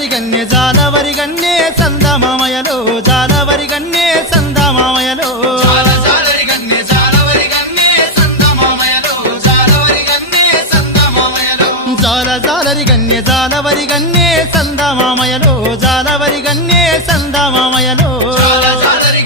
జాలవరి గన్నే సందమామయలో జాలవరి గన్నే సందమామయలో జాలరి గన్నే జాలవరి గన్నే సందమామయలో జాలవరి గన్నే సందమామయలో జాలరి గన్నే జాలవరి గన్నే సందమామయలో జాలవరి గన్నే సందమామయలో జాలరి